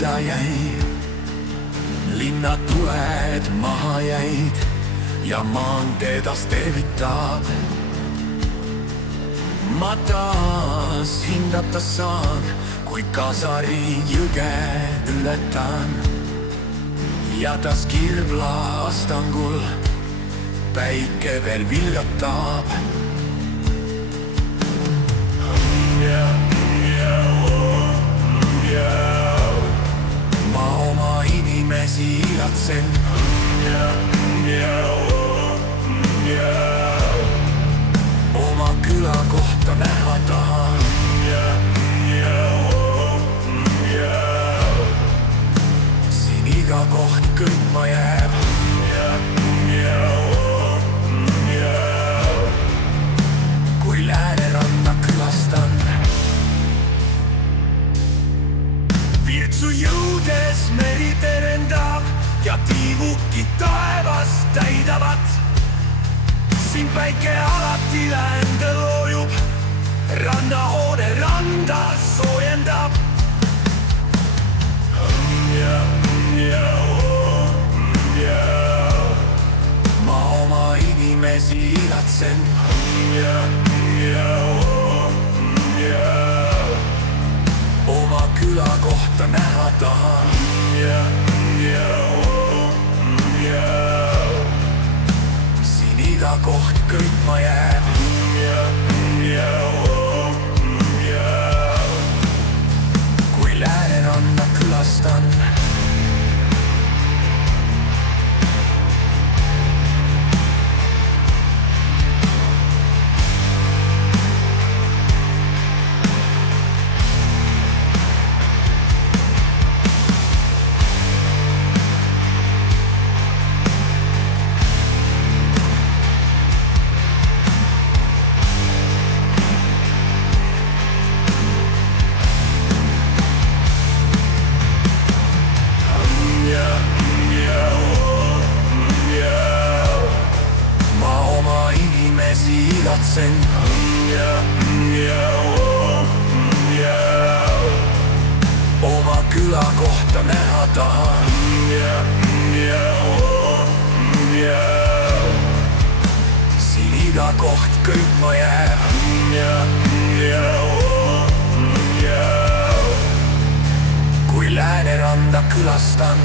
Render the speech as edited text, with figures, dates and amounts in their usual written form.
ta jäi. Linnad tuled maha jäid ja maanteedas tervitab. Ma taas hingata saan, kui Kasari jõge ületan. Ja taas Kirbla astangul päike veel vilgatab. Ma oma inimesi igatsen. Oma küla kohta näha tahan. Siin iga koht kõlma jääb. Kui Lääneranda külastan. Virtsu jõudes meri terendab ja tiivukid taevast täidavad. Siin päike alati läände loojub, rannahoone randa soojendab. Ma oma inimesi igatsen. Oma küla kohta näha tahan. Siin iga koht kõlma jääb. Kui Lääneranda külastan. Oma küla kohta näha tahan. Siin iga koht kõlma jääb. Kui Lääneranda külastan.